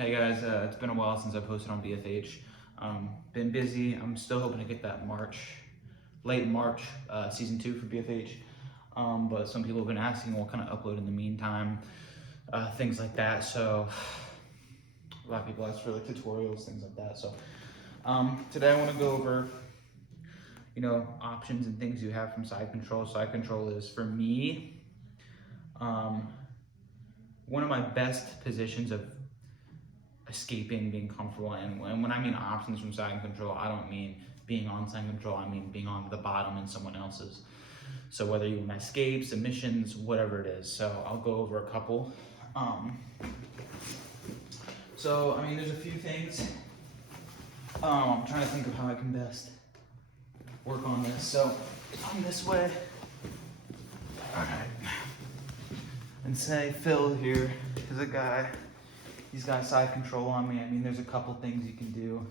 Hey guys, it's been a while since I posted on BFH. Been busy. I'm still hoping to get that late March, season 2 for BFH. But some people have been asking what kind of upload in the meantime, things like that. So a lot of people ask for like tutorials, things like that. So today I want to go over, options and things you have from side control. Side control is, for me, one of my best positions of escaping, being comfortable. And when I mean options from side control, I don't mean being on side control, I mean being on the bottom in someone else's. So whether you want escape, submissions, whatever it is. So I'll go over a couple. There's a few things. I'm trying to think of how I can best work on this. So I'm this way. All right. And say Phil here is a guy. He's got side control on me. There's a couple things you can do.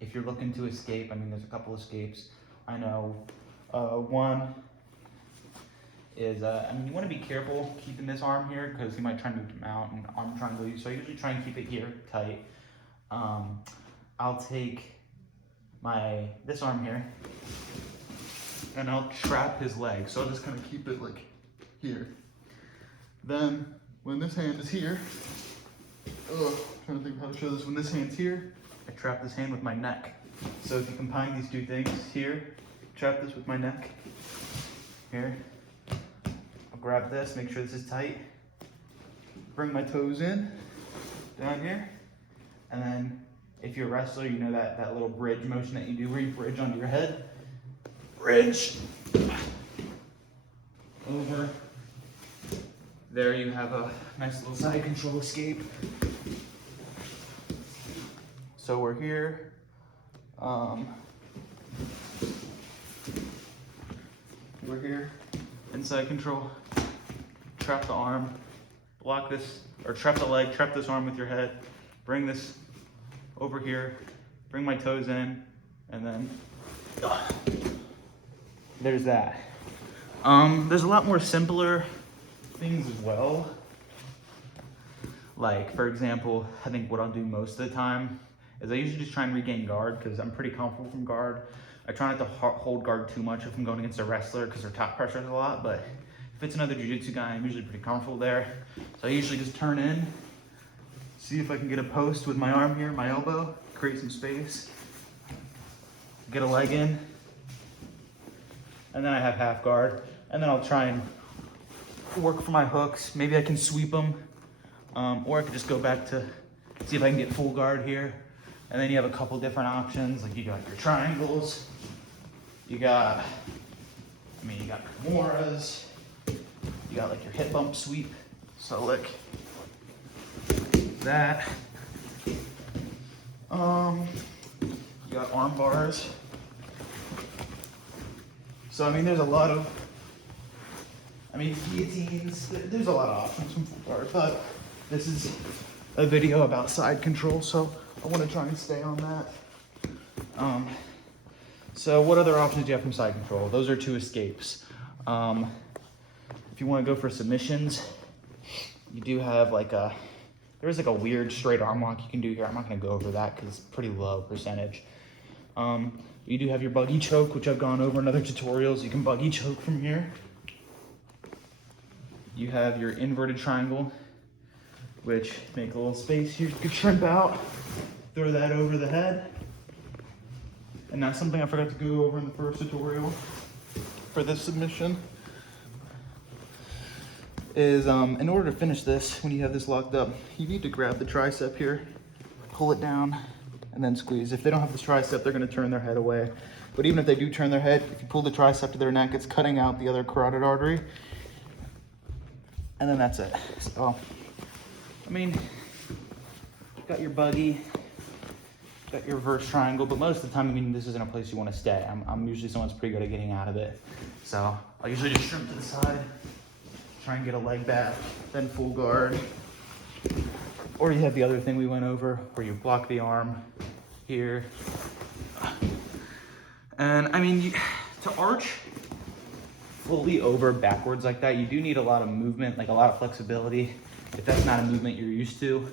If you're looking to escape, there's a couple escapes. I know one is, you want to be careful keeping this arm here because he might try to mount an arm triangle. So I usually try and keep it here tight. I'll take this arm here and I'll trap his leg. So I'll just kind of keep it like here. Then when this hand is here, trying to think of how to show this. When this hand's here, I trap this hand with my neck. So if you combine these two things here, trap this with my neck. Here, I'll grab this, make sure this is tight. Bring my toes in, down here. And then if you're a wrestler, you know that little bridge motion that you do where you bridge onto your head. Bridge. Over. There you have a nice little side control escape. So we're here. We're here in side control. Trap the arm, block this, or trap the leg, trap this arm with your head. Bring this over here, bring my toes in, and then there's that. There's a lot more simpler things as well. Like, for example, I think what I'll do most of the time is I usually just try and regain guard because I'm pretty comfortable from guard. I try not to hold guard too much if I'm going against a wrestler because their top pressure is a lot, but if it's another jiu-jitsu guy, I'm usually pretty comfortable there. So I usually just turn in, see if I can get a post with my arm here, my elbow, create some space, get a leg in, and then I have half guard, and then I'll try and work for my hooks. Maybe I can sweep them, or I could just go back to see if I can get full guard here. And then you have a couple different options, like you got your triangles, you got Kimuras, you got like your hip bump sweep, so like that. You got arm bars. So there's a lot of, guillotines. There's a lot of options from full guard, but this is a video about side control, so I want to try and stay on that. So what other options do you have from side control? Those are two escapes. If you want to go for submissions, you do have there's a weird straight arm lock you can do here. I'm not going to go over that because it's pretty low percentage. You do have your buggy choke, which I've gone over in other tutorials. You can buggy choke from here. You have your inverted triangle, which make a little space here. You could shrimp out, throw that over the head. And that's something I forgot to go over in the first tutorial for this submission. Is in order to finish this, when you have this locked up, you need to grab the tricep here, pull it down, and then squeeze. If they don't have this tricep, they're gonna turn their head away. But even if they do turn their head, if you pull the tricep to their neck, it's cutting out the other carotid artery. And then that's it. So, got your buggy, got your reverse triangle, but most of the time, this isn't a place you want to stay. I'm usually someone that's pretty good at getting out of it. So I'll usually just shrimp to the side, try and get a leg back, then full guard. Or you have the other thing we went over where you block the arm here. And to arch fully over backwards like that, you do need a lot of movement, like a lot of flexibility. If that's not a movement you're used to,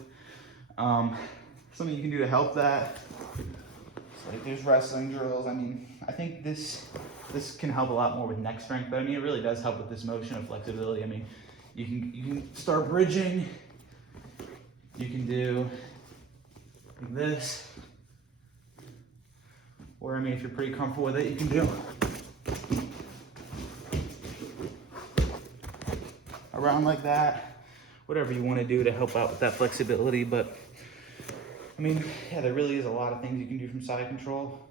Something you can do to help that, it's like there's wrestling drills. I mean, I think this can help a lot more with neck strength, but I mean, it really does help with this motion of flexibility. I mean, you can start bridging. You can do like this, or I mean, if you're pretty comfortable with it, you can do around like that, whatever you want to do to help out with that flexibility. But I mean, yeah, there really is a lot of things you can do from side control,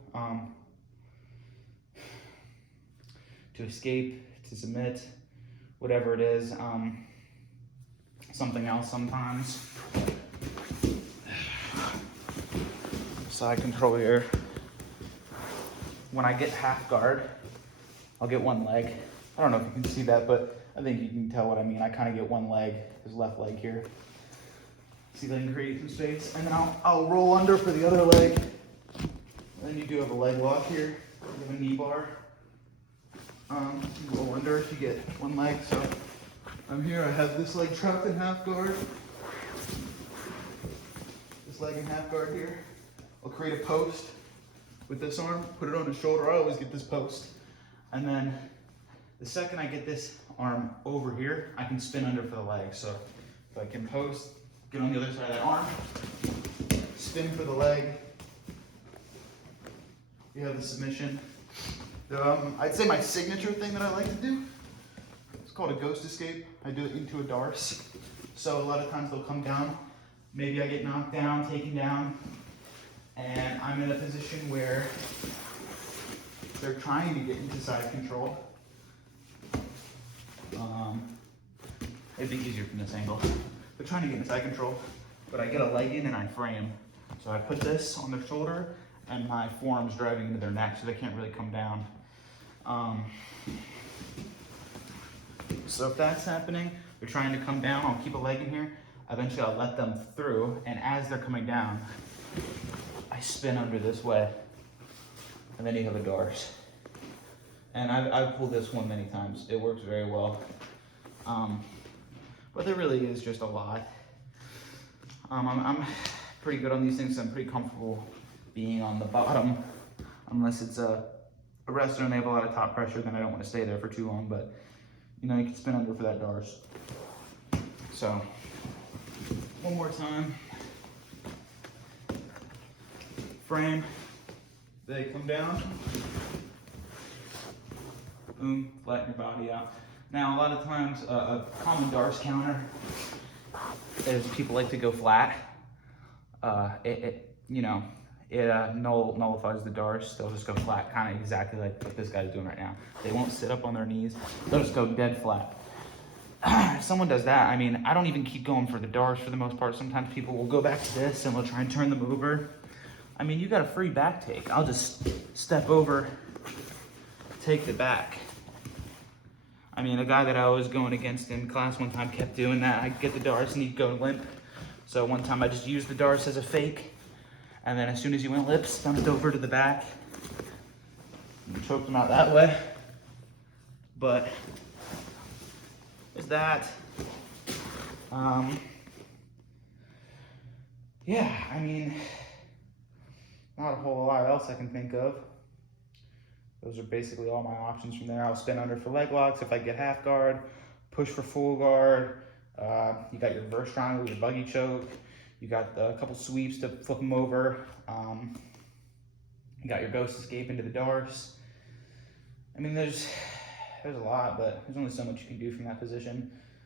to escape, to submit, whatever it is. Something else sometimes. Side control here. When I get half guard, I'll get one leg. I don't know if you can see that, but I think you can tell what I mean. I kind of get one leg, this left leg here. See that I can create some space, and then I'll roll under for the other leg. And then you do have a leg lock here. You have a knee bar. You roll under if you get one leg. So I'm here. I have this leg trapped in half guard. This leg in half guard here. I'll create a post with this arm. Put it on his shoulder. I always get this post, and then the second I get this arm over here, I can spin under for the leg. So if I can post, get on the other side of that arm, spin for the leg. You have the submission. I'd say my signature thing that I like to do, it's called a ghost escape. I do it into a darce. So a lot of times they'll come down. Maybe I get knocked down, taken down, and I'm in a position where they're trying to get into side control. It'd be easier from this angle. They're trying to get into side control, but I get a leg in and I frame. So I put this on their shoulder and my forearm's driving into their neck, so they can't really come down. So if that's happening, they're trying to come down, I'll keep a leg in here. Eventually I'll let them through, and as they're coming down, I spin under this way, and then you have a darce. And I've pulled this one many times. It works very well. But there really is just a lot. I'm pretty good on these things. I'm pretty comfortable being on the bottom, unless it's a wrestler and they have a lot of top pressure, then I don't want to stay there for too long, but you know, you can spin under for that darce. So, one more time. Frame, they come down. Boom, flatten your body out. Now, a lot of times, a common darce counter is people like to go flat. It nullifies the darce. They'll just go flat, kind of exactly like what this guy's doing right now. They won't sit up on their knees. They'll just go dead flat. If someone does that, I mean, I don't even keep going for the darce for the most part. Sometimes people will go back to this and we'll try and turn them over. I mean, you got a free back take. I'll just step over, take the back. I mean, a guy that I was going against in class one time kept doing that. I'd get the darce and he'd go limp. So one time I just used the darce as a fake. And then as soon as he went limp, stumped over to the back and choked him out that way. But there's that. Yeah, I mean, not a whole lot else I can think of. Those are basically all my options from there. I'll spin under for leg locks if I get half guard, push for full guard. You got your reverse triangle, your buggy choke. You got a couple sweeps to flip them over. You got your ghost escape into the darce. I mean, there's a lot, but there's only so much you can do from that position.